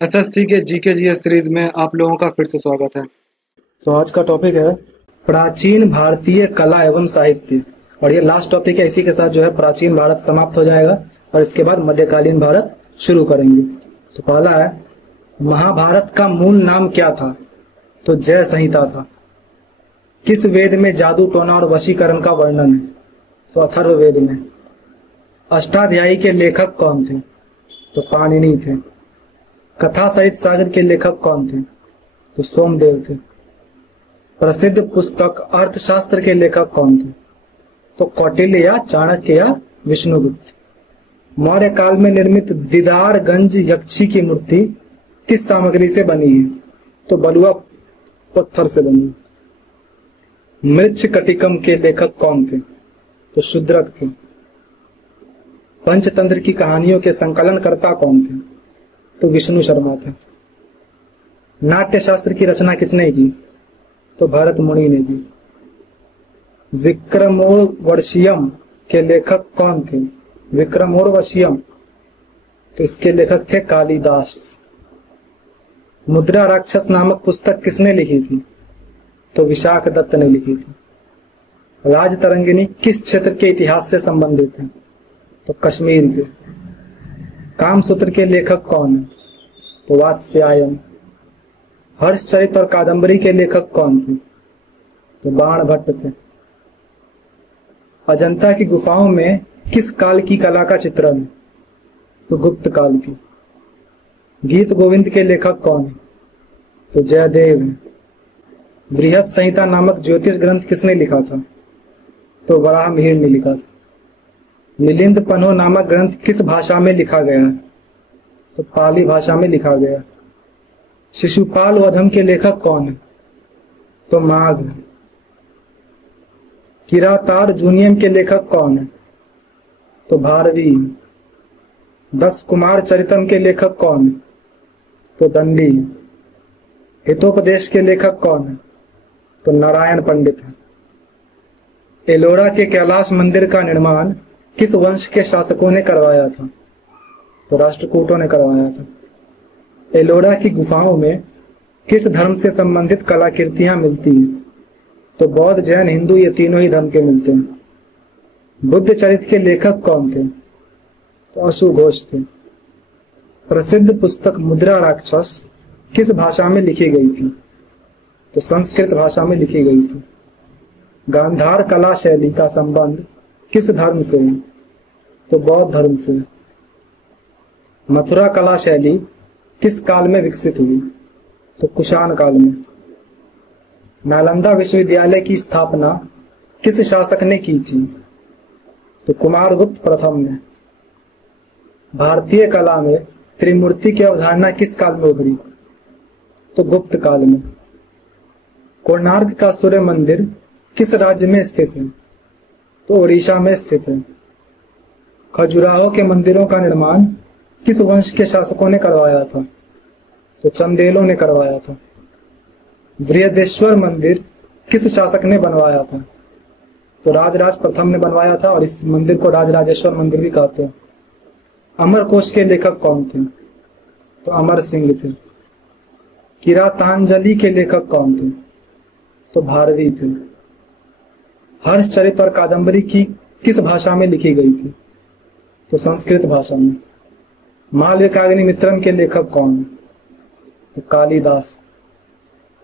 SSC के GK GS series में आप लोगों का फिर से स्वागत है। तो आज का टॉपिक है प्राचीन भारतीय कला एवं साहित्य, और ये लास्ट टॉपिक है। इसी के साथ जो है प्राचीन भारत समाप्त हो जाएगा और इसके बाद मध्यकालीन भारत शुरू करेंगे। तो पहला है, महाभारत का मूल नाम क्या था? तो जय संहिता था। किस वेद में जादू टोना और वशीकरण का वर्णन है? तो अथर्ववेद में। अष्टाध्यायी के लेखक कौन थे? तो पाणिनि थे। कथा सहित सागर के लेखक कौन थे? तो सोमदेव थे। प्रसिद्ध पुस्तक अर्थशास्त्र के लेखक कौन थे? तो कौटिल्य या चाणक्य या विष्णुगुप्त। मौर्य काल में निर्मित दीदारगंज यक्षी की मूर्ति किस सामग्री से बनी है? तो बलुआ पत्थर से बनी। मृच्छकटिकम के लेखक कौन थे? तो शूद्रक थे। पंचतंत्र की कहानियों के संकलनकर्ता कौन थे? तो विष्णु शर्मा थे। नाट्य शास्त्र की रचना किसने की? तो भरत मुनि ने की। विक्रमोर्वशीयम के लेखक कौन थे? विक्रमोर्वशीयम, तो इसके लेखक थे कालिदास। मुद्रा राक्षस नामक पुस्तक किसने लिखी थी? तो विशाख दत्त ने लिखी थी। राजतरंगिणी किस क्षेत्र के इतिहास से संबंधित है? तो कश्मीर के। कामसूत्र के लेखक कौन है? तो वात्स्यायन। हर्षचरित और कादंबरी के लेखक कौन थे? तो बाण भट्ट थे। अजंता की गुफाओं में किस काल की कला का चित्रण है? तो गुप्त काल की। गीत गोविंद के लेखक कौन है? तो जयदेव है। बृहत संहिता नामक ज्योतिष ग्रंथ किसने लिखा था? तो वराह मिहिर ने लिखा था। मिलिंद पन्हो नामक ग्रंथ किस भाषा में लिखा गया है? तो पाली भाषा में लिखा गया। शिशुपाल वधम के लेखक कौन है? तो माघ। किरातार जूनियम के लेखक कौन है? तो भारवी। 10 कुमार चरितम के लेखक कौन है? तो दंडी। हितोपदेश के लेखक कौन है? तो नारायण पंडित है। एलोरा के कैलाश मंदिर का निर्माण किस वंश के शासकों ने करवाया था? तो राष्ट्रकूटों ने करवाया था। एलोरा की गुफाओं में किस धर्म से संबंधित कलाकृतियां मिलती हैं? तो बौद्ध, जैन, हिंदू, ये तीनों ही धर्म के मिलते हैं। बुद्ध चरित्र के लेखक कौन थे? तो अशुघोष थे। प्रसिद्ध पुस्तक मुद्रा राक्षस किस भाषा में लिखी गई थी? तो संस्कृत भाषा में लिखी गई थी। गांधार कला शैली का संबंध किस धर्म से है? तो बौद्ध धर्म से। मथुरा कला शैली किस काल में विकसित हुई? तो कुषाण काल में। नालंदा विश्वविद्यालय की स्थापना किस शासक ने की थी? तो कुमारगुप्त प्रथम ने। भारतीय कला में त्रिमूर्ति की अवधारणा किस काल में उभरी? तो गुप्त काल में। कोणार्क का सूर्य मंदिर किस राज्य में स्थित है? तो ओडिशा में स्थित है। खजुराहो के मंदिरों का निर्माण किस वंश के शासकों ने करवाया था? तो चंदेलों ने करवाया था। बृहदेश्वर मंदिर किस शासक ने बनवाया था? तो राजराज प्रथम ने बनवाया था, और इस मंदिर को राजराजेश्वर मंदिर भी कहते हैं। अमरकोश के लेखक कौन थे? तो अमर सिंह थे। किरातांजलि के लेखक कौन थे? तो भारवी थे। हर्षचरित और कादंबरी की किस भाषा में लिखी गई थी? तो संस्कृत भाषा में। मालविकाग्निमित्रम के लेखक कौन है? तो कालिदास।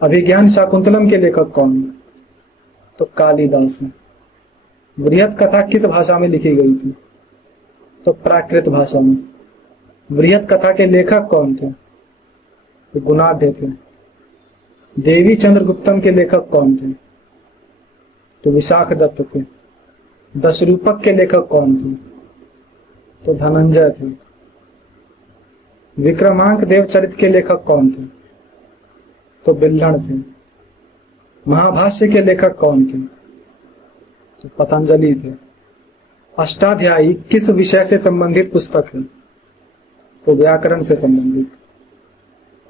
अभिज्ञान शाकुंतलम के लेखक कौन है? तो कालिदास है। बृहत कथा किस भाषा में लिखी गई थी? तो प्राकृत भाषा में। बृहत कथा के लेखक कौन थे? तो गुणाढ़ थे। देवी चंद्रगुप्तम के लेखक कौन थे? तो विशाख दत्त थे। दशरूपक के लेखक कौन थे? तो धनंजय थे। विक्रमांक देव चरित्र के लेखक कौन थे? तो बिल्हण थे। महाभाष्य के लेखक कौन थे? तो पतंजलि थे। अष्टाध्यायी किस विषय से संबंधित पुस्तक है? तो व्याकरण से संबंधित।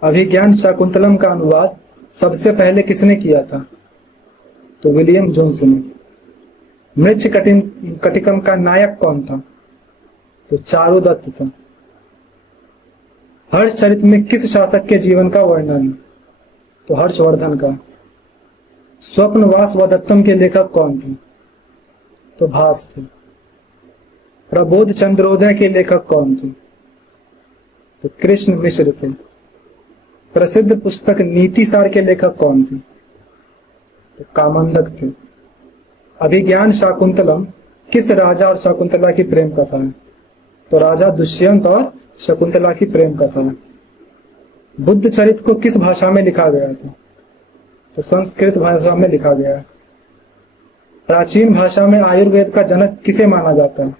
अभिज्ञान शाकुंतलम का अनुवाद सबसे पहले किसने किया था? तो विलियम जोन्स ने। मृच्छकटिकम का नायक कौन था? तो चारुदत्त था। हर्ष चरित में किस शासक के जीवन का वर्णन? तो हर्षवर्धन का। स्वप्नवास व दत्तम के लेखक कौन थे? तो भास थे। प्रबोध चंद्रोदय के लेखक कौन थे? तो कृष्ण मिश्र थे। प्रसिद्ध पुस्तक नीतिसार के लेखक कौन थे? तो कामंदक थे। अभिज्ञान शाकुंतलम किस राजा और शकुंतला की प्रेम कथा है? तो राजा दुष्यंत और शकुंतला की प्रेम कथा है। बुद्ध चरित को किस भाषा में लिखा गया था? तो संस्कृत भाषा में लिखा गया है। प्राचीन भाषा में आयुर्वेद का जनक किसे माना जाता है?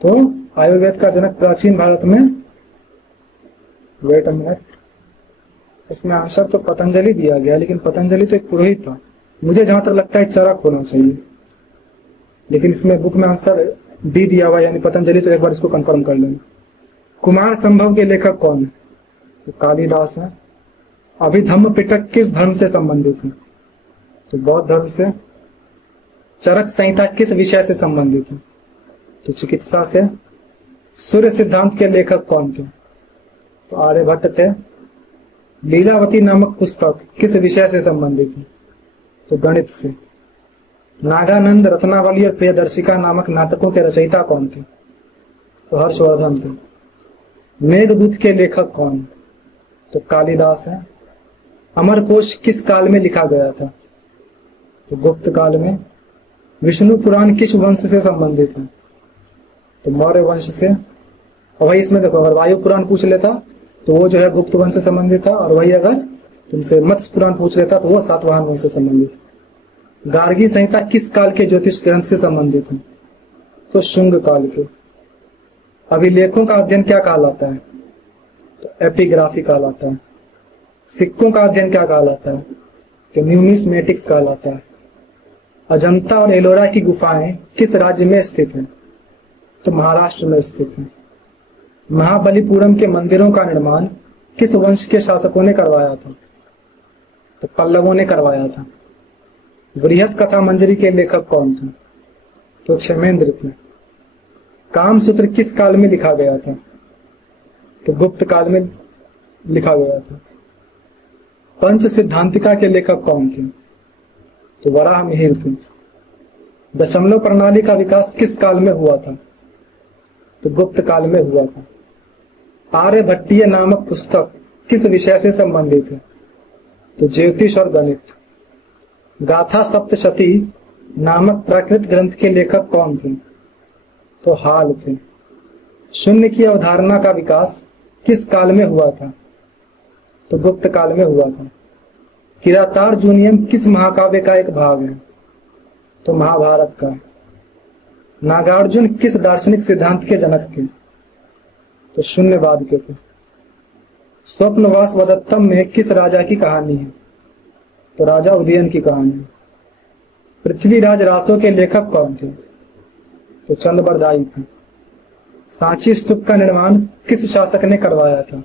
तो आयुर्वेद का जनक प्राचीन भारत में, वेट अ मिनट, इसमें आंसर तो पतंजलि दिया गया, लेकिन पतंजलि तो एक पुरोहित था। मुझे जहां तक लगता है चरक होना चाहिए, लेकिन इसमें बुक में आंसर डी दिया हुआ, यानी पतंजलि। तो एक बार इसको कंफर्म कर लेना। कुमार संभव के लेखक कौन है? तो कालिदास है। अभिधम्म पिटक किस धर्म से संबंधित है? तो बौद्ध धर्म से। चरक संहिता किस विषय से संबंधित है? तो चिकित्सा से। सूर्य सिद्धांत के लेखक कौन थे? तो आर्यभट्ट थे। लीलावती नामक पुस्तक किस विषय से संबंधित है? तो गणित से। नागानंद, रत्नावली और प्रियदर्शिका नामक नाटकों के रचयिता कौन थे? तो हर्षवर्धन थे। मेघदूत के लेखक कौन है? तो कालिदास है। अमरकोश किस काल में लिखा गया था? तो गुप्त काल में। विष्णु पुराण किस वंश से संबंधित है? तो मौर्य वंश से। और वही इसमें देखो, अगर वायु पुराण पूछ लेता तो वो जो है गुप्त वंश से संबंधित था, और वही अगर तुमसे मत्स्य पुराण पूछ लेता तो वो सातवाहन वंश से संबंधित। गार्गी संहिता किस काल के ज्योतिष ग्रंथ से संबंधित है? तो शुंग काल के। अभिलेखों का अध्ययन क्या कहलाता है? तो एपिग्राफी कहलाता है। सिक्कों का अध्ययन क्या कहलाता है? तो न्यूमिस्मेटिक्स कहलाता है। अजंता और एलोरा की गुफाएं किस राज्य में स्थित हैं? तो महाराष्ट्र में स्थित है। महाबलीपुरम के मंदिरों का निर्माण किस वंश के शासकों ने करवाया था? तो पल्लवों ने करवाया था। वृहत कथा मंजरी के लेखक कौन थे? तो क्षेमेंद्र थे। कामसूत्र किस काल में लिखा गया था? तो गुप्त काल में लिखा गया था। पंच सिद्धांतिका के लेखक कौन थे? तो वराह मिहिर थे। दशमलव प्रणाली का विकास किस काल में हुआ था? तो गुप्त काल में हुआ था। आर्यभट्टीय नामक पुस्तक किस विषय से संबंधित है? तो ज्योतिष और गणित। गाथा सप्तशती नामक प्राकृत ग्रंथ के लेखक कौन थे? तो हाल थे। शून्य की अवधारणा का विकास किस काल में हुआ था? तो गुप्त काल में हुआ था। किरातार जूनियम किस महाकाव्य का एक भाग है? तो महाभारत का। नागार्जुन किस दार्शनिक सिद्धांत के जनक थे? तो शून्यवाद के थे। स्वप्नवास वदत्तम में किस राजा की कहानी है? तो राजा उदयन की कहानी। पृथ्वीराज रासों के लेखक कौन थे? तो चंद्रबरदाई थे। सांची स्तूप का निर्माण किस शासक ने करवाया था?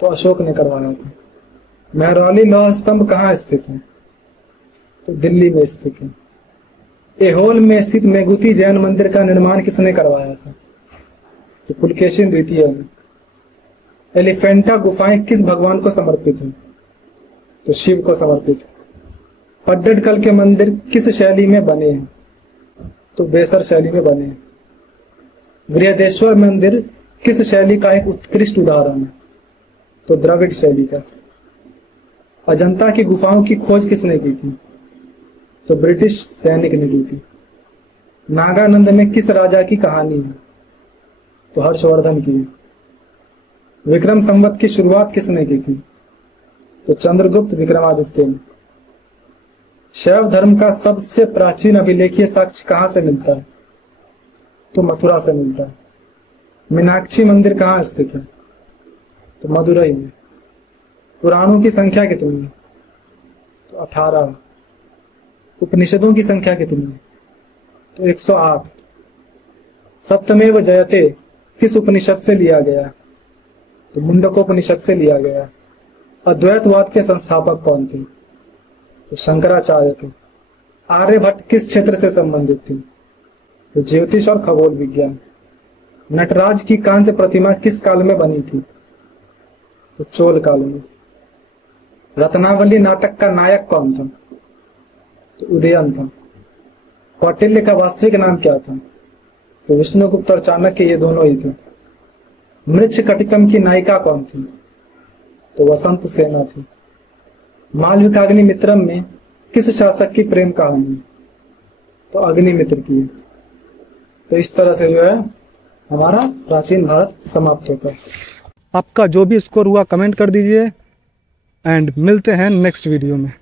तो अशोक ने करवाया था। मेहरौली लौह स्तंभ कहाँ स्थित है? तो दिल्ली में स्थित है। एहोल में स्थित मेघुती जैन मंदिर का निर्माण किसने करवाया था? तो पुलकेशिन द्वितीय ने। एलिफेंटा गुफाएं किस भगवान को समर्पित है? तो शिव को समर्पित। पड्डडकल के मंदिर किस शैली में बने हैं? तो बेसर शैली में बने हैं। बृहदेश्वर मंदिर किस शैली का एक उत्कृष्ट उदाहरण है? तो द्रविड़ शैली का। अजंता की गुफाओं की खोज किसने की थी? तो ब्रिटिश सैनिक ने की थी। नागानंद में किस राजा की कहानी है? तो हर्षवर्धन की। विक्रम संवत की शुरुआत किसने की थी? तो चंद्रगुप्त विक्रमादित्य ने। शैव धर्म का सबसे प्राचीन अभिलेखीय साक्ष्य कहां से मिलता है? तो मथुरा से मिलता है। मीनाक्षी मंदिर कहां स्थित है? तो मदुरई में। पुराणों की संख्या कितनी है? तो 18। उपनिषदों की संख्या कितनी है? तो 108। सप्तमेव जयते किस उपनिषद से लिया गया? तो मुंडकोपनिषद से लिया गया। अद्वैतवाद के संस्थापक कौन थे? तो शंकराचार्य थे। आर्यभट्ट किस क्षेत्र से संबंधित थे? तो ज्योतिष और खगोल विज्ञान। नटराज की कांस्य प्रतिमा किस काल में बनी थी? तो चोल काल में। रत्नावली नाटक का नायक कौन था? तो उदयन था। कौटिल्य का वास्तविक नाम क्या था? तो विष्णुगुप्त और चाणक्य, ये दोनों ही थे। मृच्छ कटिकम की नायिका कौन थी? तो वसंत सेना थी। मालविकाग्नि मित्रम में किस शासक की प्रेम कहानी? तो अग्निमित्र की है। तो इस तरह से जो है हमारा प्राचीन भारत समाप्त होता है। आपका जो भी स्कोर हुआ कमेंट कर दीजिए एंड मिलते हैं नेक्स्ट वीडियो में।